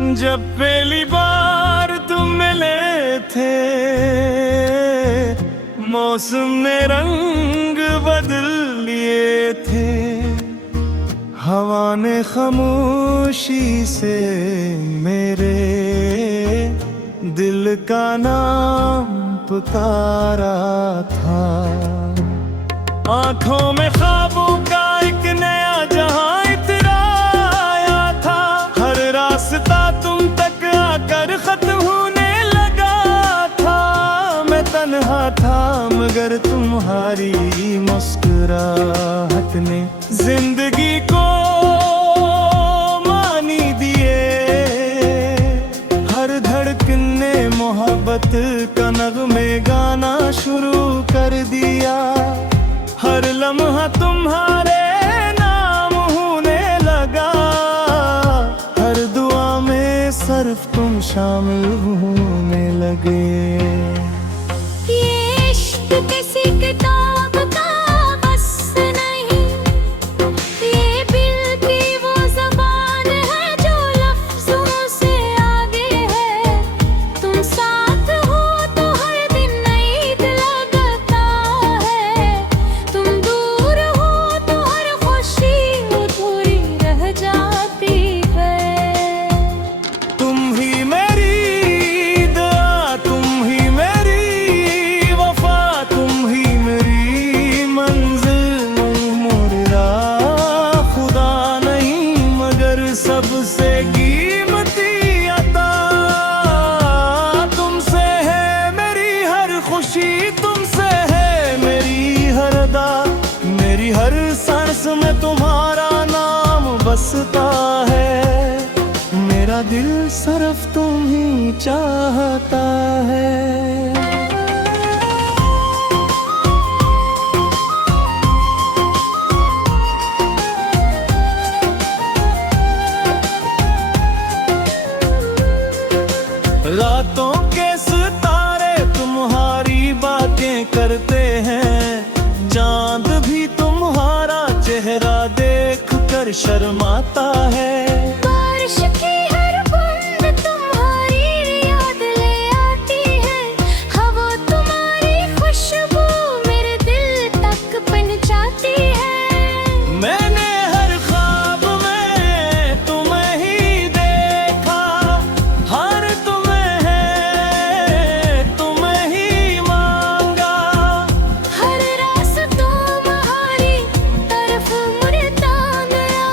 जब पहली बार तुम मिले थे, मौसम ने रंग बदल लिए थे। हवा ने खामोशी से मेरे दिल का नाम पुकारा था। आंखों में ख्वाबों का एक नया जहां इतराया था। हर रास्ता तुम तक आकर खत्म होने लगा था। मैं तन्हा था मगर तुम्हारी मुस्कुराहट ने जिंदगी को मानी दिए। हर धड़कन ने मोहब्बत का नगमे गाना शुरू कर दिया। हर लम्हा तुम्हारे नाम होने लगा। हर दुआ में सिर्फ तुम शामिल होने लगे। ये इश्क किसी किताब का बस नहीं, ये दिल की वो ज़बान है जो लफ्ज़ों से आगे है। तुम साथ हो तो हर दिन ईद लगता है। तुम दूर हो तो हर खुशी अधूरी रह जाती है। तुम ही मेरी दुआ, तुम ही मेरी वफा, तुम ही मेरी मंजिल। मोड़ राह खुदा नहीं मगर सबसे कीमती अता। तुमसे है मेरी हर खुशी, तुमसे है मेरी हर अदा। मेरी हर सांस में तुम्हारा नाम बसता है। मेरा दिल सिर्फ तुम ही चाहता है। रातों के सितारे तुम्हारी बातें करते हैं। चांद भी तुम्हारा चेहरा देख कर शर्माता है। बारिश की हर बूंद तुम्हारी याद ले आती है। हवा तुम्हारी खुशबू मेरे दिल तक पहुंचाती है। मैंने हर ख्वाब में तुम्हें ही देखा। हर तुम्हें है तुम्हें ही मांगा। हर रास्ता तुम्हारी तरफ मुड़ता गया।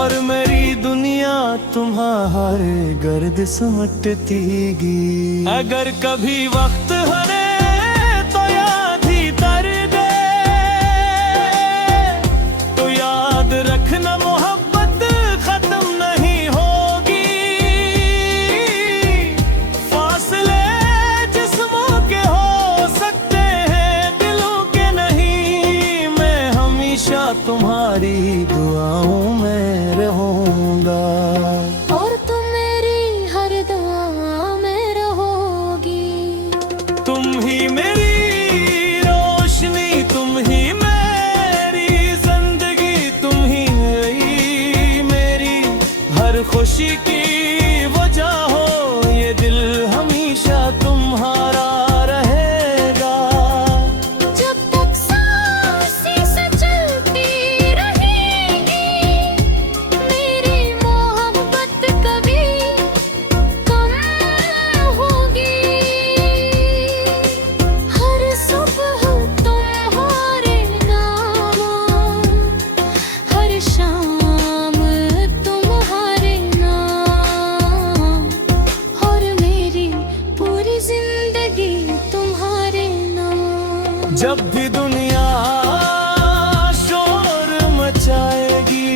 और मेरी दुनिया तुम्हारे गर्द समेटती गई। अगर कभी वक्त हरे तो याद ही कर दे। तो याद रखना मोहब्बत खत्म नहीं होगी। फासले जिस्मों के हो सकते हैं दिलों के नहीं। मैं हमेशा तुम्हारी दुआओं में रहूंगा। और तुम मेरी हर दुआ में रहोगी। तुम ही मेरी रोशनी, तुम ही मेरी जिंदगी, तुम ही मेरी हर खुशी की वजह हो। ये दिल हमेशा तुम्हारा रहेगा। जब तक सांसें से चलती रहेगी, मेरी मोहब्बत कभी कम होगी। हर सुबह तुम्हारे नाम, हर शाम तुम्हारे नाम। और मेरी पूरी जिंदगी तुम्हारे नाम। जब भी दुनिया शोर मचाएगी,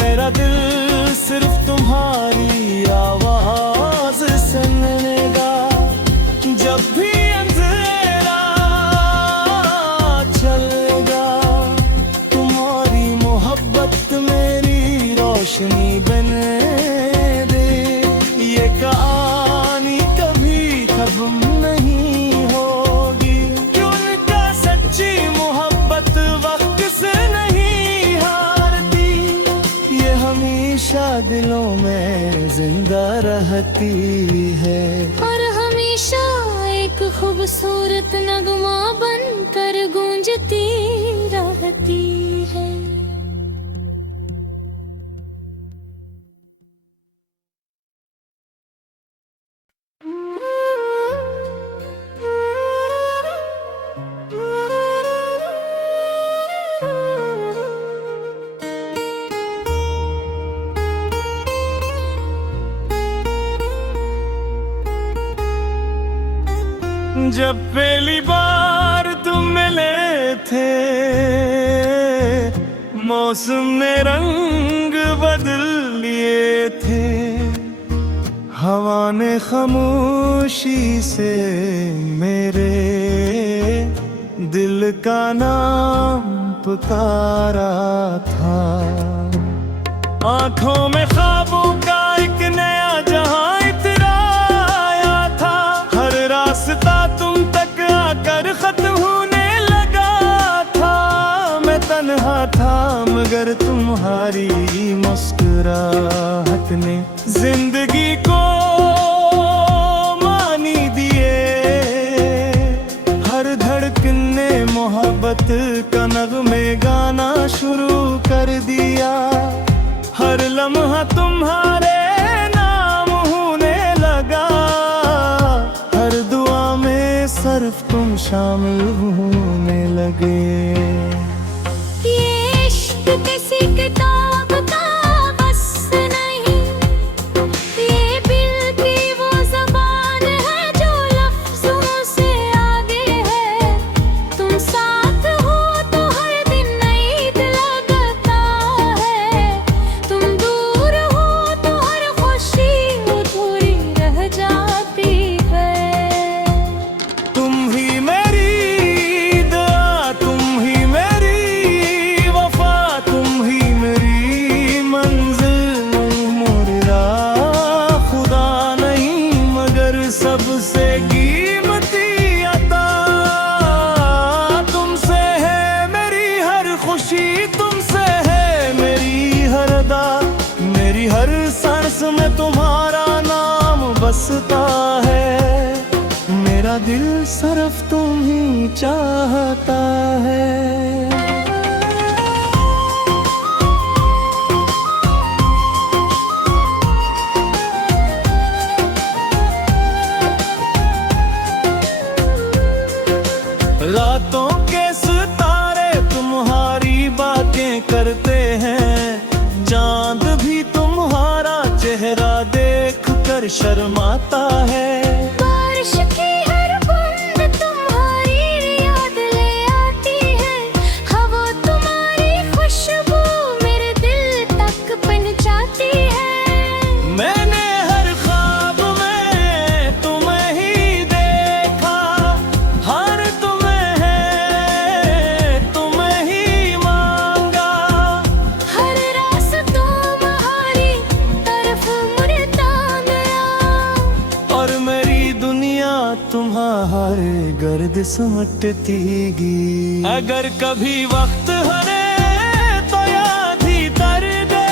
मेरा दिल सिर्फ तुम्हारी आवाज सुनेगा। जब भी अंधेरा चलेगा, तुम्हारी मोहब्बत मेरी रोशनी बने दे। ये कहानी कभी खत्म नहीं होगी। क्यों उनका सच्ची मोहब्बत वक्त से नहीं हारती। ये हमेशा दिल दिलों में जिंदा रहती है। और हमेशा एक खूबसूरत नगमा बनकर गूंजती रहती है। जब पहली बार तुम मिले थे, मौसम ने रंग बदल लिए थे। हवा ने खामोशी से मेरे दिल का नाम पुकारा था। आंखों में ख्वाबों का एक नया जहां इतराया था। हर रास्ता तुम तक आकर खत्म होने लगा था। मैं तन्हा था मगर तुम्हारी मुस्कुराहट ने जिंदगी को मानी दिए। हर धड़कन ने मोहब्बत का नगमे गाना शुरू कर दिया। हर लम्हा तुम्हारे नाम होने लगा। हर दुआ में सिर्फ तुम शामिल होने लगे। ये इश्क किसी किताब का बस नहीं, ये दिल की वो ज़बान है जो लफ्ज़ों से आगे है। तुम साथ हो तो हर दिन ईद लगता है। तुम दूर हो तो हर खुशी अधूरी रह जाती है। तुम ही मेरी दुआ, तुम ही मेरी वफा, तुम ही मेरी मंजिल, मेरी राह। खुदा नहीं मगर सबसे कीमती अता तुमसे है। मेरी हर खुशी तुमसे है, मेरी हर अदा, मेरी हर सांस में तुम्हारा नाम बसता है। मेरा दिल सिर्फ तुम ही चाहता है। रातों के सितारे तुम्हारी बातें करते हैं। चांद भी तुम्हारा चेहरा देख कर शर्माता है। बारिश की हर बूंद तुम्हारी याद ले आती है। हवा तुम्हारी खुशबू मेरे दिल तक पहुंचाती है। मैंने हर ख्वाब में तुम्हें ही देखा। हर तुम्हें है, तुम्हें ही मांगा। हर रास्ता तुम्हारी तरफ मुड़ता गया। और मेरी दुनिया तुम्हारे गर्द समेटती गई। अगर कभी वक्त हरे तो याद ही कर दे।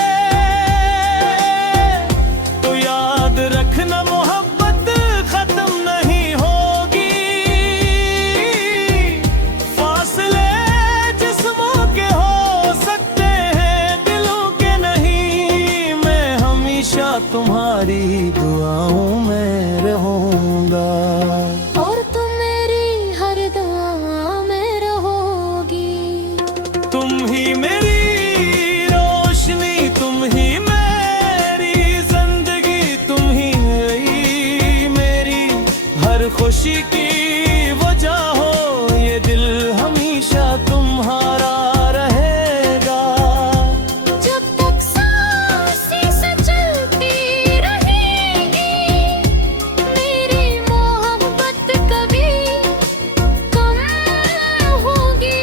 तो याद रखना मोहब्बत खत्म नहीं होगी। फासले जिस्मों के हो सकते हैं, दिलों के नहीं। मैं हमेशा तुम्हारी दुआओं में रहूंगा। और तुम मेरी हर दुआ में रहोगी। तुम ही मेरी रोशनी, तुम ही मेरी जिंदगी, तुम ही मेरी हर खुशी की वजह हो। ये दिल हमेशा तुम्हारा रहेगा। जब तक सांसें चलती रहेगी, मेरी मोहब्बत कभी कम होगी।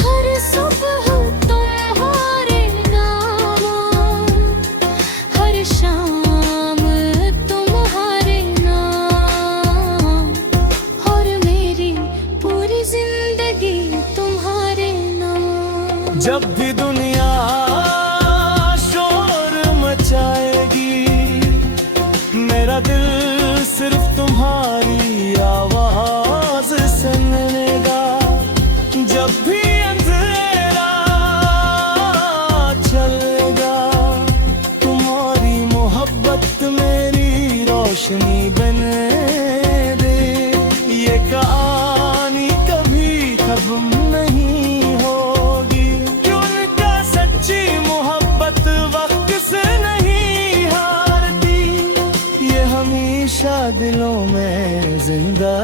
हर सुबह तुम्हारे नाम, हर शाम तुम्हारे नाम। और मेरी पूरी जिंदगी तुम्हारे नाम। जब भी दुनिया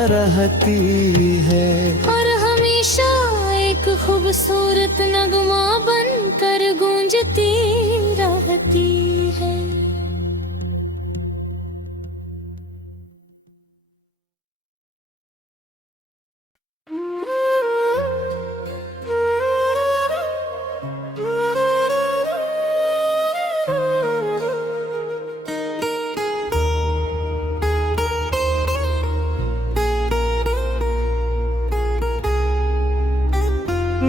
रहती है। और हमेशा एक खूबसूरत नगमा बनकर गूंजती रहती है।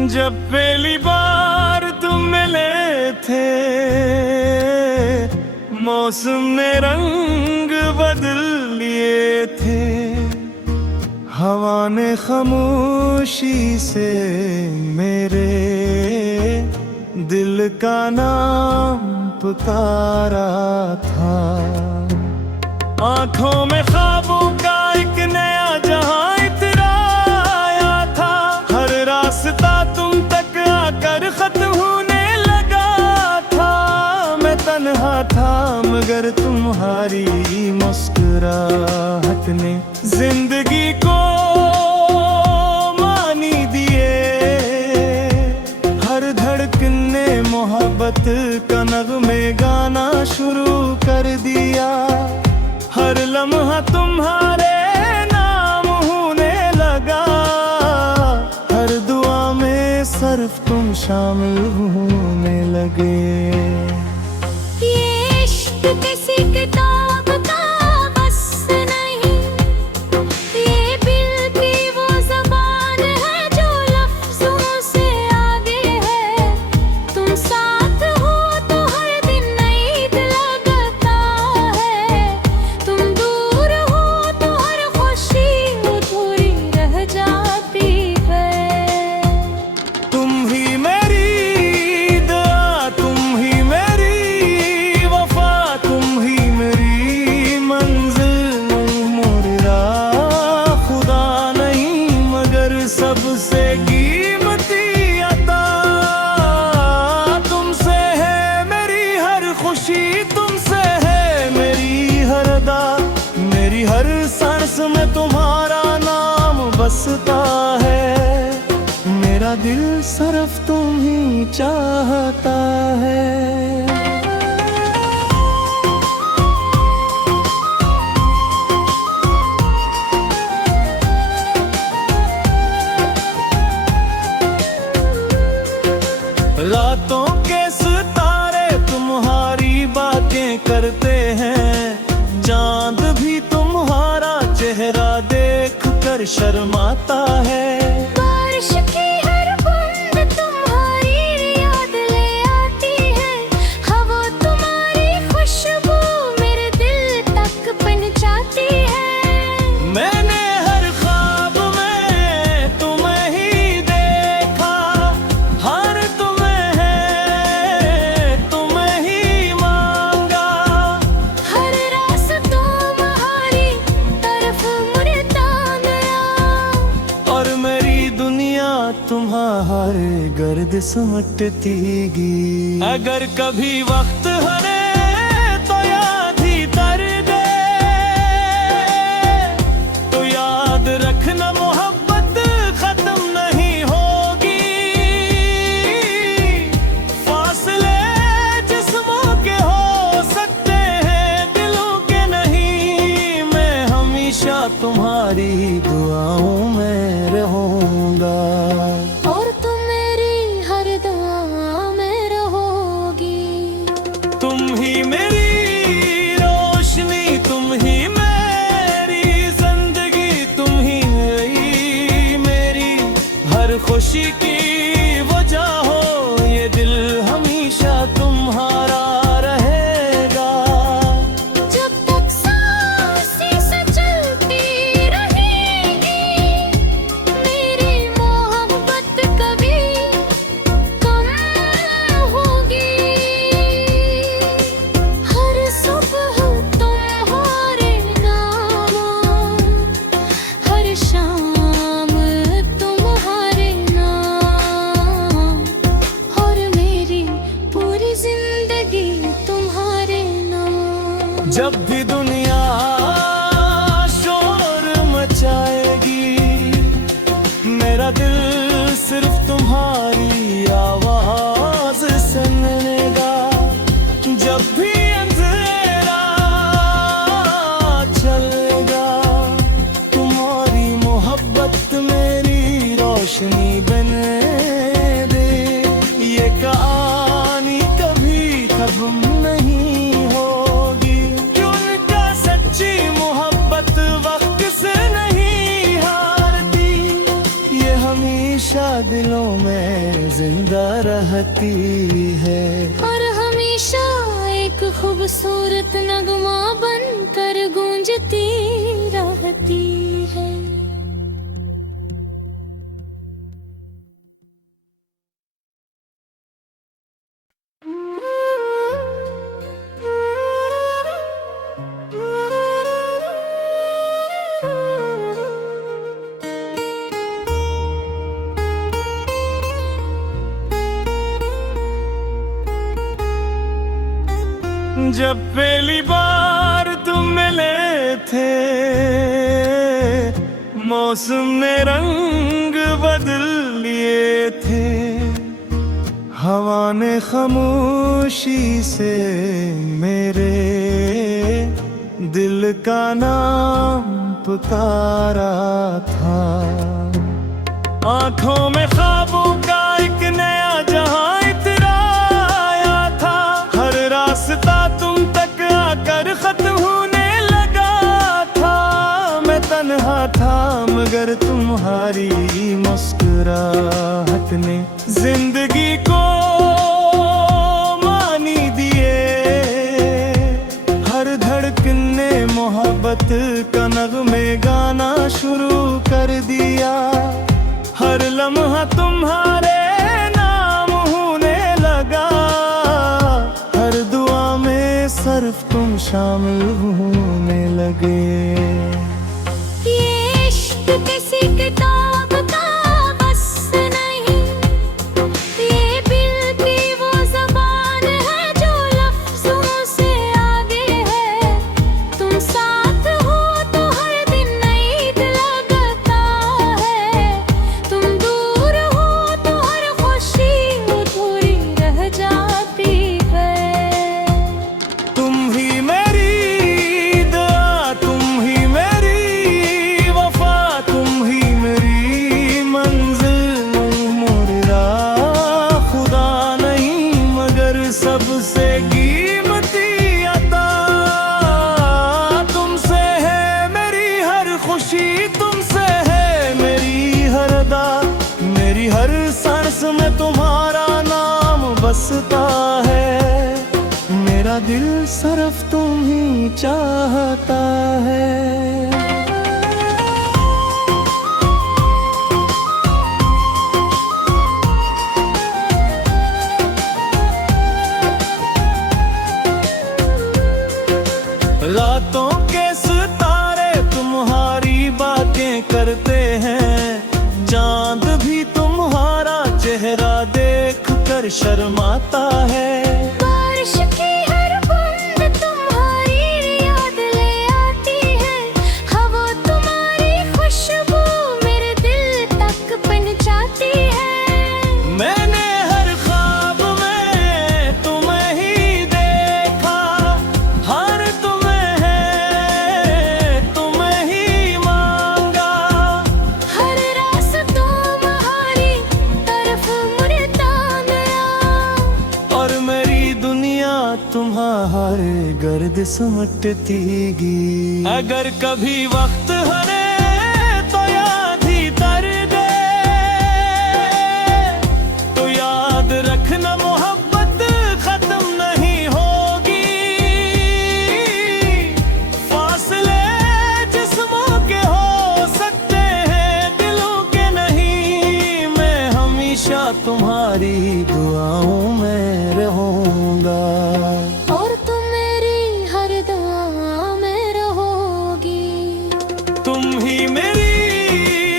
जब पहली बार तुम मिले थे, मौसम ने रंग बदल लिए थे। हवा ने खामोशी से मेरे दिल का नाम पुकारा था। आंखों में ख्वाबों का एक नया जहां इतराया था। हर रास्ता तुम तक आकर खत्म होने लगा था। मैं तन्हा था मगर तुम्हारी मुस्कुराहट ने जिंदगी को मानी दिए। हर धड़कन ने मोहब्बत का नगमे गाना शुरू कर दिया। हर लम्हा तुम्हारे नाम होने लगा। हर दुआ में सिर्फ तुम शामिल होने लगे। ये इश्क किसी किताब का बस नहीं, ये दिल की वो ज़बान है जो लफ्ज़ों से आगे है। तुम साथ हो तो हर दिन नई दिल लगता है। तुम दूर हो तो हर खुशी अधूरी रह जाती है। तुम ही मेरी दुआ, तुम ही मेरी वफा, तुम ही मेरी मंजिल, मोरी राह खुदा नहीं मगर सबसे कीमती अता। तुमसे है मेरी हर खुशी, तुमसे है मेरी हर अदा। मेरी हर सांस में तुम्हारा नाम बसता है। मेरा दिल सिर्फ तुम ही चाहता है। रातों के सितारे तुम्हारी बातें करते हैं। चांद भी तुम्हारा चेहरा देख कर शर्माता है। बारिश की हर बूंद तुम्हारी याद ले आती है। हवा तुम्हारी खुशबू मेरे दिल तक पहुंचाती है। मैंने हर ख्वाब में तुम्हें ही देखा। हर तुम्हें है तुम्हें ही मांगा। हर रास्ता तुम्हारी तरफ मुड़ता गया। और मेरी दुनिया तुम्हारे गर्द समेटती गई। अगर कभी वक्त हरे तो याद ही कर दे। तो याद रखना मोहब्बत खत्म नहीं होगी। फासले जिस्मों के हो सकते हैं दिलों के नहीं। मैं हमेशा तुम्हारी दुआओं में रहूंगा। और तुम मेरी हर दुआ में रहोगी। तुम ही मेरी रोशनी, तुम ही मेरी जिंदगी, तुम ही मेरी हर खुशी की वजह हो। ये दिल हमेशा तुम्हारा रहेगा। जब तक सांसें से चलती रहेगी, मेरी मोहब्बत कभी कम होगी। हर सुबह तुम्हारे नाम, हर शाम तुम्हारे नाम। और मेरी पूरी जिंदगी तुम्हारे नाम। जब भी दुनिया शोर मचाए रहती है। और हमेशा एक खूबसूरत नगमा बनकर गूंजती रहती है। जब पहली बार तुम मिले थे, मौसम ने रंग बदल लिए थे। हवा ने खामोशी से मेरे दिल का नाम पुकारा था। आंखों में ख्वाबों का एक नया जहां इतराया था। हर रास्ता तुम तक आकर खत्म होने लगा था। मैं तन्हा था मगर तुम्हारी मुस्कुराहट ने जिंदगी को मानी दिए। हर धड़कन ने मोहब्बत का नगमे गाना शुरू कर दिया। हर लम्हा तुम्हारे नाम होने लगा। हर दुआ में सिर्फ तुम शामिल होने लगे। ये इश्क किसी किताब का बस नहीं, ये दिल की वो ज़बान है जो लफ्ज़ों से आगे है। तुम साथ हो तो हर दिन ईद लगता है। तुम दूर हो तो हर खुशी अधूरी रह जाती है। तुम ही मेरी दुआ, तुम ही मेरी वफा, तुम ही मेरी मंजिल, मोड़ राह खुदा नहीं मगर सबसे कीमती अता। तुमसे है मेरी हर खुशी, तुमसे है मेरी हर अदा। मेरी हर सांस में तुम्हारा नाम बसता है। मेरा दिल सिर्फ तुम ही चाहता है। रातों के सितारे तुम्हारी बातें करते हैं। चांद भी तुम्हारा चेहरा देख कर शर्माता है। बारिश की हर बूंद तुम्हारी याद ले आती है। हवा तुम्हारी खुशबू मेरे दिल तक पहुंचाती है। मैंने हर ख्वाब में तुम्हें ही देखा। हर तुम्हें है तुम्हें ही मांगा। हर रास्ता तुम्हारी तरफ मुड़ता गया। और मेरी दुनिया तुम्हारे गर्द समेटती गई। अगर कभी वक्त हरे तो याद ही तर दे। तो याद रखना मोहब्बत खत्म नहीं होगी। फासले जिस्मों के हो सकते हैं दिलों के नहीं। मैं हमेशा तुम्हारी दुआओं में रहूंगा। और तुम मेरी हर दुआ में रहोगी। तुम ही मेरी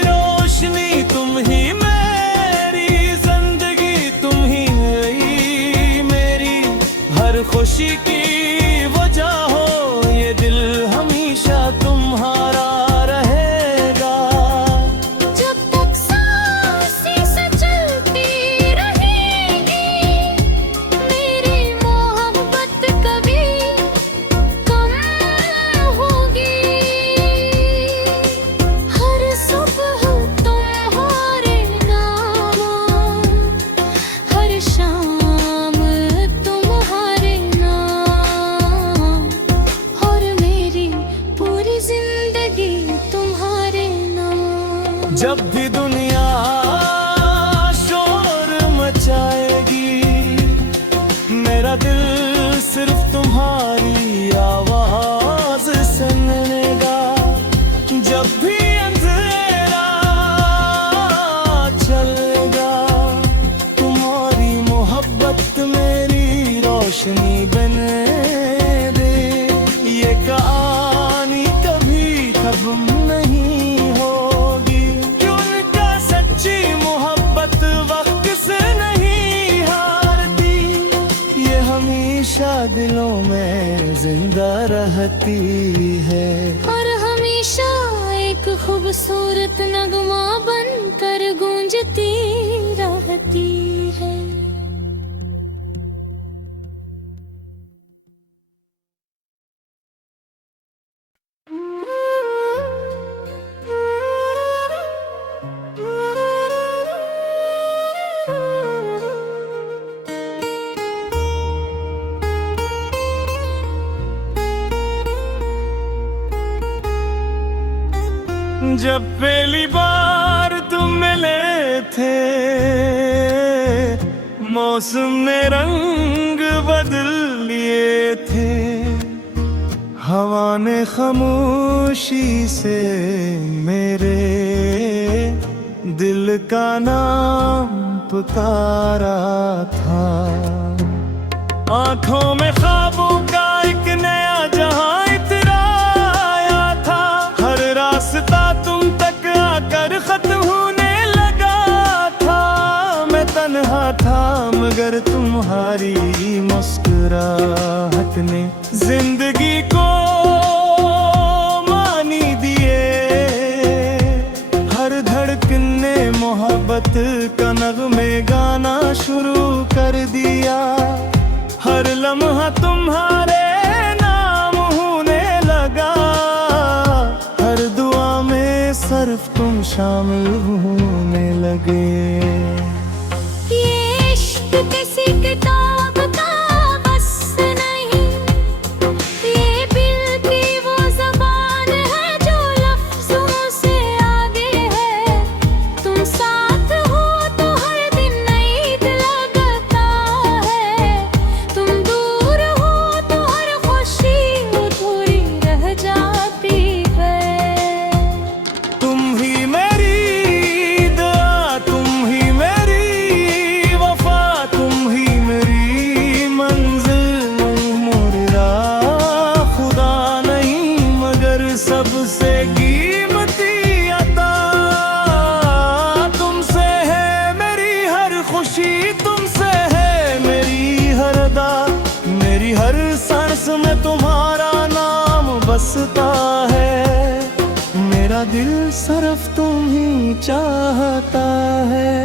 रोशनी, तुम ही मेरी जिंदगी, तुम ही मेरी हर खुशी की वजह हो। ये दिल हमेशा तुम्हारा रहेगा। जब तक सांसें से चलती रहेगी, मेरी मोहब्बत कभी कम होगी। हर सुबह तुम्हारे नाम, हर शाम तुम्हारे नाम। और मेरी पूरी जिंदगी तुम्हारे नाम। जब भी दुनिया शोर मचाएगी, रोशनी बने दे। ये कहानी कभी खत्म नहीं होगी, उनका सच्ची मोहब्बत वक्त से नहीं हारती। ये हमेशा दिलों में जिंदा रहती है और हमेशा एक खूबसूरत नगमा बनकर गूंजती रहती है। जब पहली बार तुम मिले थे, मौसम ने रंग बदल लिए थे। हवा ने खामोशी से मेरे दिल का नाम पुकारा था। आंखों में ख्वाबों का एक नया जहां इतराया था। हर रास्ता तुम तक आकर खत्म होने लगा था। मैं तन्हा था मगर तुम्हारी मुस्कुराहट ने जिंदगी को मानी दिए। हर धड़कन ने मोहब्बत का नगमे गाना शुरू कर दिया। हर लम्हा तुम्हारे नाम होने लगा। हर दुआ में सिर्फ तुम शामिल होने लगे। ये इश्क किसी किताब का बस नहीं, ये दिल की वो ज़बान है जो लफ्ज़ों से आगे है। तुम साथ हो तो हर दिन ईद लगता है। तुम दूर हो तो हर खुशी अधूरी रह जाती है। तुम ही मेरी दुआ, तुम ही मेरी वफा, तुम ही मेरी मंजिल, मोरी राह खुदा नहीं मगर सबसे कीमती अता। तुमसे है मेरी हर खुशी, तुमसे है मेरी हर अदा। मेरी हर सांस में तुम्हारा नाम बसता है। मेरा दिल सिर्फ तुम ही चाहता है।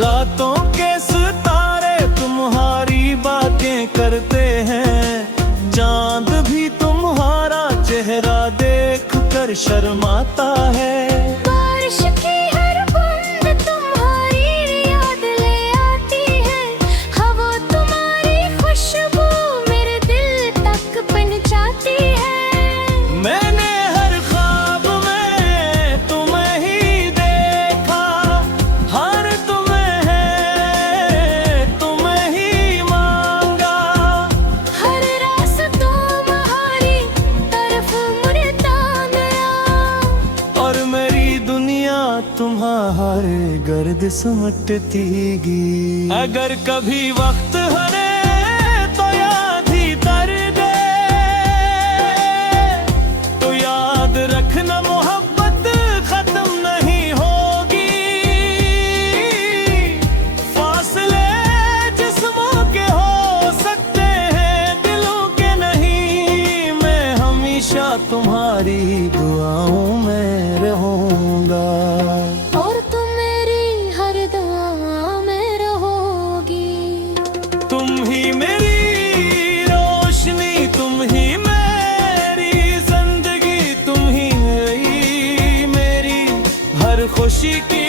रातों के सितारे तुम्हारी बातें करते हैं। चांद भी तुम्हारा चेहरा देख कर शर्माता है। बारिश की हर बूंद तुम्हारी याद ले आती है। हवा तुम्हारी खुशबू मेरे दिल तक पहुंचाती है। मैंने हर ख्वाब में तुम्हें ही देखा। हर तुम्हें है तुम्हें ही मांगा। हर रास्ता तुम्हारी तरफ मुड़ता गया। और मेरी दुनिया तुम्हारे गर्द समेटती गई। अगर कभी वक्त हरे तो याद ही कर दे। तो याद रखना मोहब्बत खत्म नहीं होगी। फासले जिस्मों के हो सकते हैं दिलों के नहीं। मैं हमेशा तुम्हारी दुआओं में रहूंगा। और तुम मेरी हर दुआ में रहोगी। तुम ही मेरी रोशनी, तुम ही मेरी जिंदगी, तुम ही मेरी हर खुशी की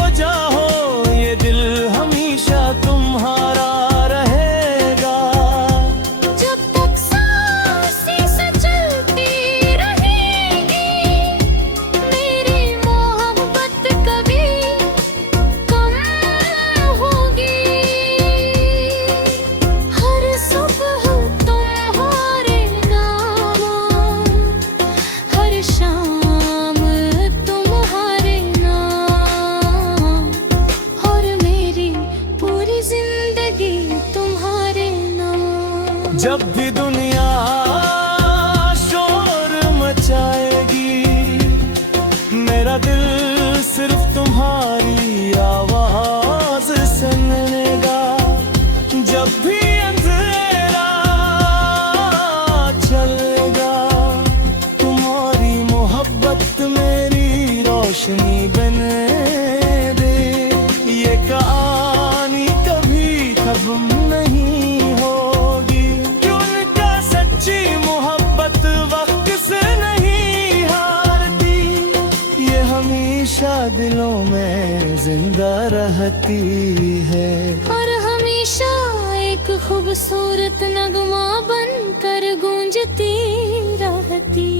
वजह हो। ये दिल हमेशा तुम्हारा रहेगा। जब तक सांसें से चलती रहेगी, मेरी मोहब्बत कभी कम होगी। हर सुबह तुम्हारे दुनिया शोर मचाएगी, मेरा दिल सिर्फ तुम्हारी आवाज सुनेगा। जब भी अंधेरा चलेगा, तुम्हारी मोहब्बत मेरी रोशनी बने दे। ये कहानी कभी खत्म नहीं होगी, क्योंकि सच्ची मोहब्बत वक्त से नहीं हारती। ये हमेशा दिलों में जिंदा रहती है, और हमेशा एक खूबसूरत नगमा बनकर गूंजती रहती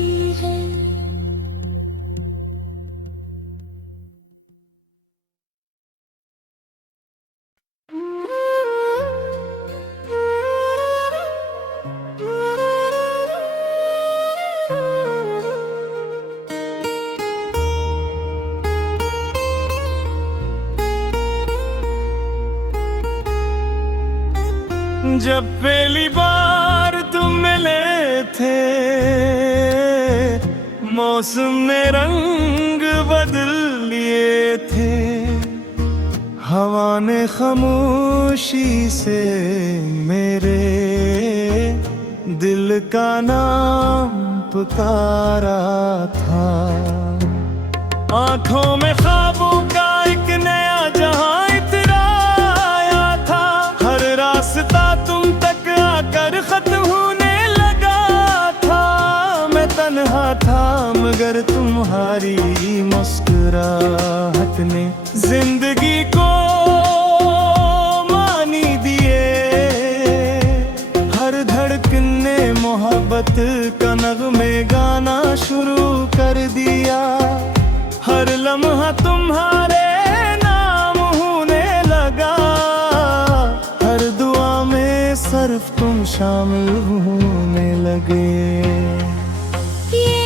है। जब पहली बार तुम मिले थे, मौसम ने रंग बदल लिए थे। हवा ने खामोशी से मेरे दिल का नाम पुकारा था। आंखों में ख्वाबों का एक नया जहां इतराया था। हर रास्ता तुम तक आकर खत्म होने लगा था। मैं तन्हा था मगर तुम्हारी मुस्कुराहट ने जिंदगी को मानी दिए। हर धड़कन ने मोहब्बत का नगमे गाना शुरू कर दिया। हर लम्हा तुम्हारे नाम होने लगा। हर दुआ में सिर्फ तुम शामिल होने लगे। ये